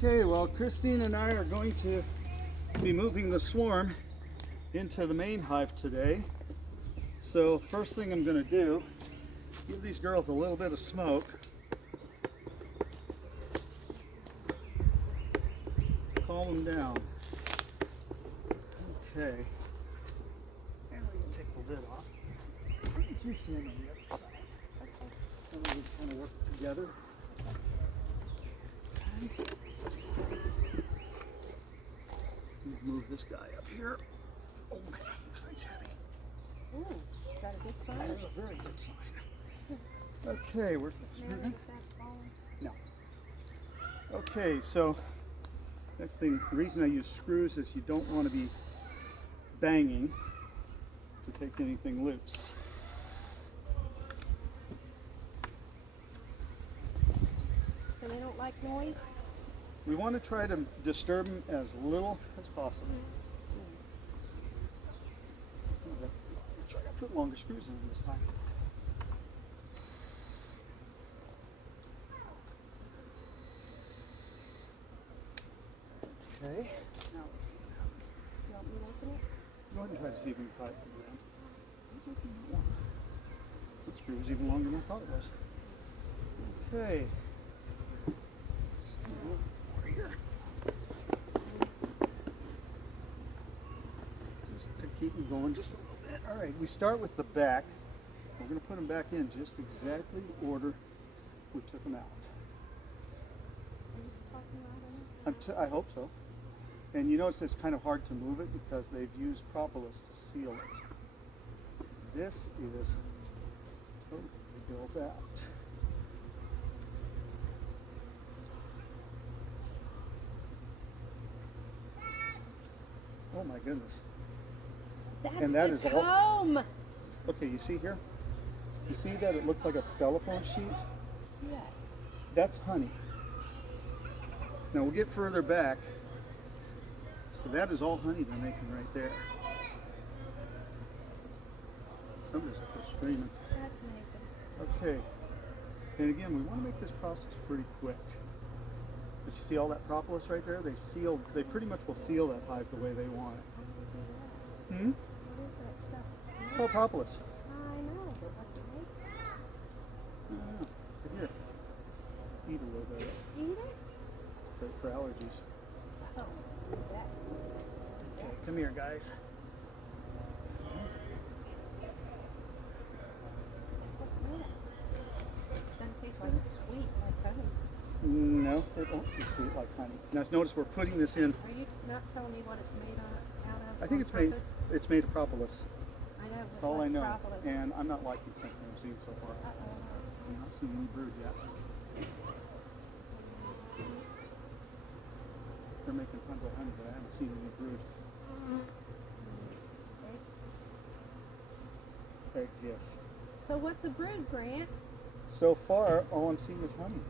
Okay, well, Christine and I are going to be moving the swarm into the main hive today. So first thing I'm going to do, give these girls a little bit of smoke. Calm them down. Okay. And we can take the lid off. Why don't you stand on the other side? Okay. And we just kind of work together. Okay. Move this guy up here. Oh man, this thing's heavy. Ooh, is that a good sign? That is a very good sign. Okay, we're screwing. No. Okay, so next thing, the reason I use screws is you don't want to be banging to take anything loose. So they don't like noise? We want to try to disturb them as little as possible. Let's try to put longer screws in them this time. Okay, now let's see what happens. You want me to open it? Go ahead and try to see if we can pry it from the end. The screw was even longer than I thought it was. Okay. Just a little more here. Just to keep them going just a little bit. All right, we start with the back. We're going to put them back in just exactly the order we took them out. Are you just talking about it? I hope so. And you notice it's kind of hard to move it because they've used propolis to seal it. This is totally built out. Oh my goodness. That's And that the is all. comb! Okay, you see here? You see that it looks like a cellophane sheet? Yes. That's honey. Now we'll get further back. So that is all honey they're making right there. Some of this are screaming. That's amazing. Okay. And again, we want to make this process pretty quick. But you see all that propolis right there? They pretty much will seal that hive the way they want it. Hmm? What is that stuff? It's called propolis. I know, but what's it made of? I don't know. But here, eat a little bit of it Eat it? for allergies. Oh, that. Okay, come here, guys. What's it made of? Doesn't taste like it's sweet, like honey. No, it won't be sweet like honey. Now notice we're putting this in. Are you not telling me what it's made out of? I think it's made. It's made of propolis. I know. That's all I know. Propolis. And I'm not liking something I've seen so far. Uh-oh. I'm not seeing any brood yet. They're making tons of honey, but I haven't seen any brood. Eggs, yes. So what's a brood, Grant? So far, all I'm seeing is honey.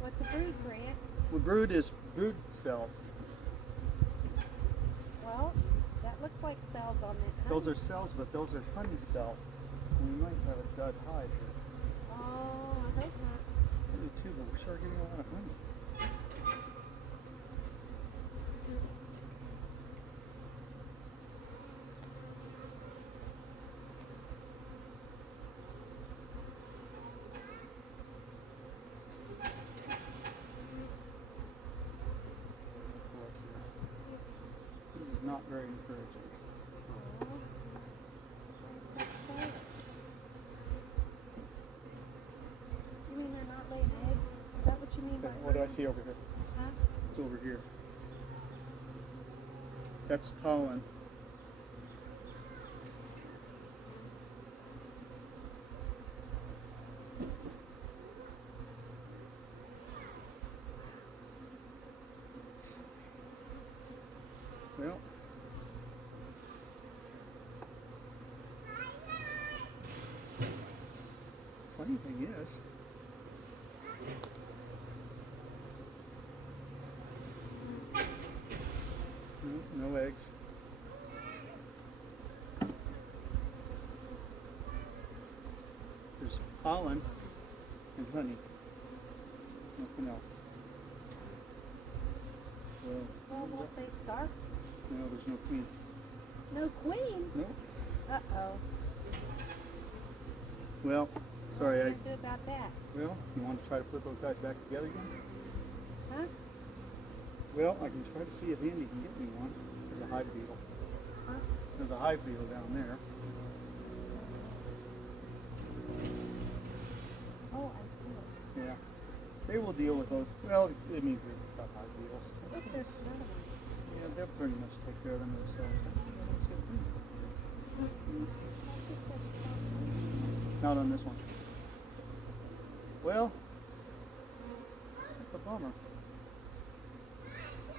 What's a brood, Grant? Well, brood is brood cells. Well, that looks like cells on it. Those are cells, but those are honey cells. We might have a dud hive here. Oh, I hope not. Me too, but we're sure getting a lot of honey. Let's look here. This is not very encouraging. You mean they're not laying eggs? Is that what you mean by What do I see over here? Huh? It's over here. That's pollen. Well, funny thing is, no eggs. There's pollen and honey. Nothing else. So, Well, won't they starve? no, there's no queen. No queen? No. Uh-oh. Well, sorry, What are you gonna do about that? well, you want to try to put those guys back together again? Huh? Well, I can try to see if Andy can get me one. There's a hive beetle. Huh? There's a hive beetle down there. Oh, I see. Yeah. They will deal with those. Well, it means they've got hive beetles. Look, there's another one. Yeah, they'll pretty much take care of them themselves. Not on this one. Well, that's a bummer.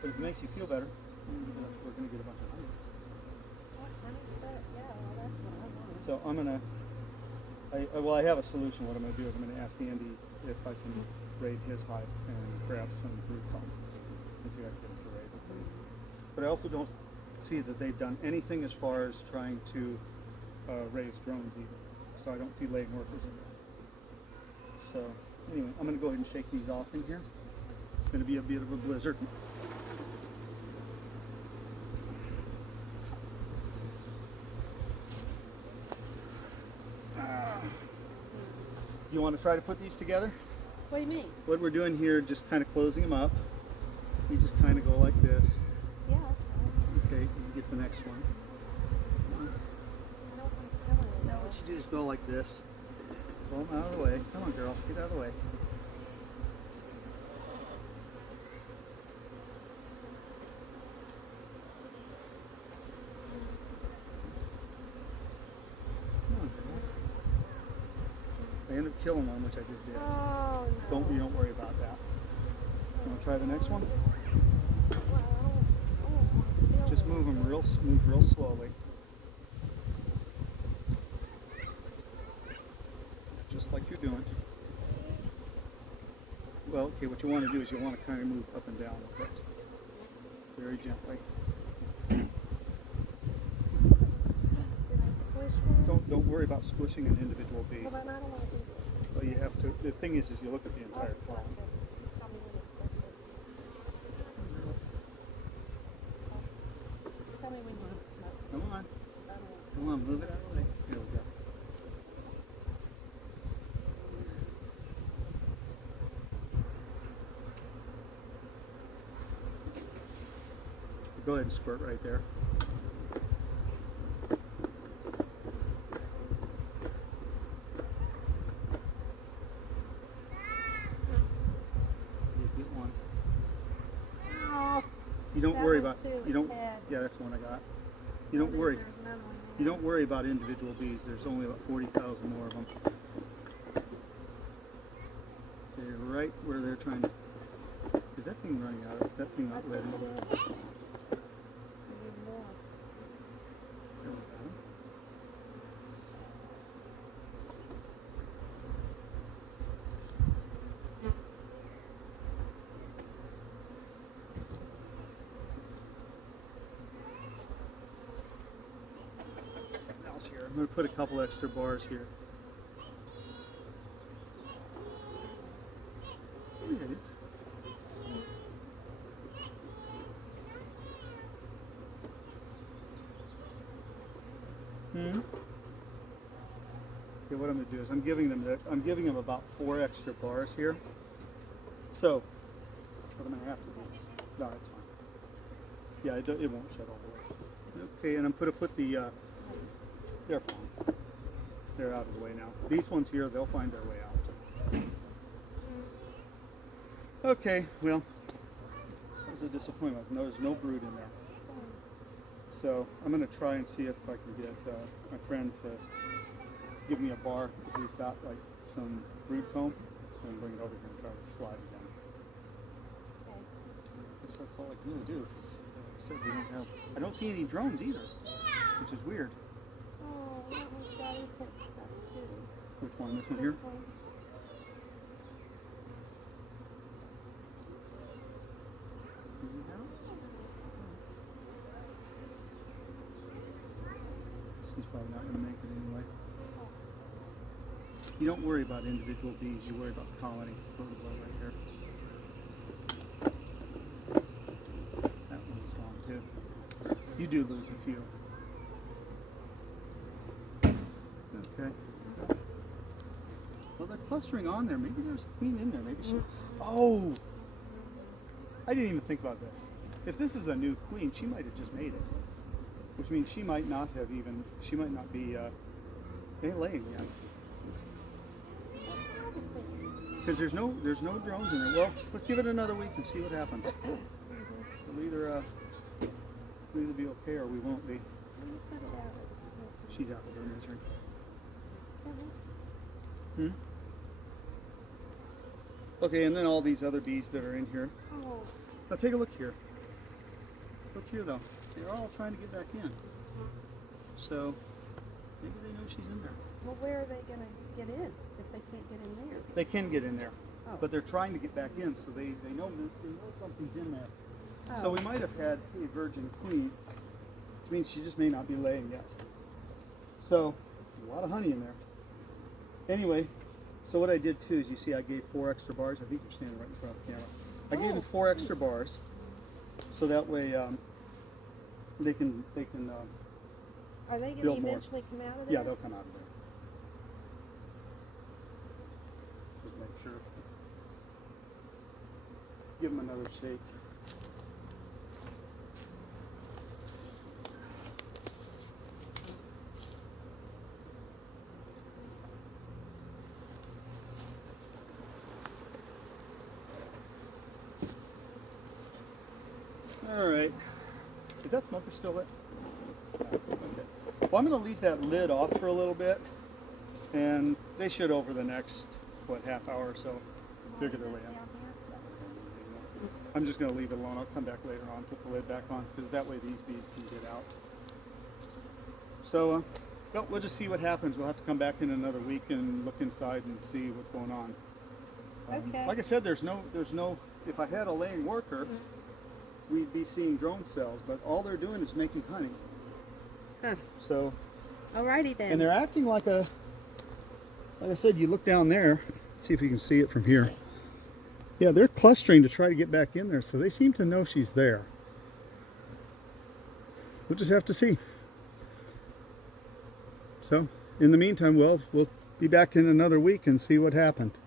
But if it makes you feel better, we're going to get a bunch of honey. Yeah, well, that's what I want. So I'm going to, well, I have a solution. What I'm going to do is I'm going to ask Andy if I can raid his hive and grab some brood comb and see if I can get him to raise it for you. But I also don't see that they've done anything as far as trying to raise drones either. So I don't see laying workers in there. So anyway, I'm going to go ahead and shake these off in here. It's going to be a bit of a blizzard. You want to try to put these together? What do you mean? What we're doing here, just kind of closing them up. You just kind of go like this. Yeah, okay. Okay, you get the next one. I don't want to kill anyone. Now what you do is go like this. Pull them out of the way. Come on, girls, get out of the way. Come on, girls. I ended up killing one, which I just did. Oh, no. You don't worry about that. You want to try the next one? Well, I don't want to kill Just move them real slowly. Just like you're doing. Well, okay, what you want to do is you want to kind of move up and down with it. Very gently. Did I squish one? Don't worry about squishing an individual bee. Well, then I don't want to do this. Well, you have to. The thing is you look at the I'll entire split farm. it. Tell me when to split this. Tell me when you want to smoke. Come on, 'Cause I don't want come on, move it out of the way. Here we go. Go ahead and squirt right there. You get one. Oh, You don't that worry one about. too, You its don't. head. Yeah, that's the one I got. You don't worry. There's another one. You don't worry about individual bees. There's only about 40,000 more of them. They're right where they're trying to. Is that thing running out? Is that thing not ready? I need more. There we go. Something else here. I'm going to put a couple extra bars here. There it is. Okay, what I'm going to do is I'm giving them about 4 extra bars here. So what am I going to have to do? No, it's fine. Yeah, it won't shut all the way. Okay, and I'm going to put the they're fine. They're out of the way now. These ones here, they'll find their way out. Okay, well, that was a disappointment. No, there's no brood in there. So I'm going to try and see if I can get my friend to give me a bar if he's got like some brood comb and bring it over here and try to slide it down. Okay. I guess that's all I can really do because like I said, we don't have, I don't see any drones either, which is weird. Oh, that one's got his head stuck too. Which one? This one here? This one. He's probably not going to make it anyway. You don't worry about individual bees, you worry about the colony. Go to the blow right here. That one's gone too. You do lose a few. Okay. Well, they're clustering on there. Maybe there's a queen in there. Maybe she... Oh! I didn't even think about this. If this is a new queen, she might have just made it. Which means she might not have even... She might not be laying yet. Because there's no drones in there. Well, let's give it another week and see what happens. It'll either be okay or we won't be. She's out with her misery. Okay, and then all these other bees that are in here. Now take a look here. Look here though. They're all trying to get back in. So maybe they know she's in there. Well, where are they going to get in if they can't get in there? They can get in there, Oh. but they're trying to get back in, so they know something's in there. Oh. So we might have had a virgin queen, which means she just may not be laying yet. So a lot of honey in there. Anyway, so what I did too is, you see, I gave 4 extra bars. I think you're standing right in front of the camera. I gave them 4 extra bars, so that way they can. Are they going to build more. eventually come out of there? Yeah, they'll come out of there. Just make sure. Give them another shake. All right. Is that smoker still lit? Okay. Well, I'm going to leave that lid off for a little bit, and they should, over the next, half hour or so, figure their way out. I'm just going to leave it alone. I'll come back later on, put the lid back on, because that way these bees can get out. So, well, we'll just see what happens. We'll have to come back in another week and look inside and see what's going on. Okay. Like I said, there's no. If I had a laying worker, we'd be seeing drone cells, but all they're doing is making honey. Huh. So. Alrighty then. And they're acting like I said, you look down there, see if you can see it from here. Yeah, they're clustering to try to get back in there, so they seem to know she's there. We'll just have to see. So, in the meantime, we'll be back in another week and see what happened.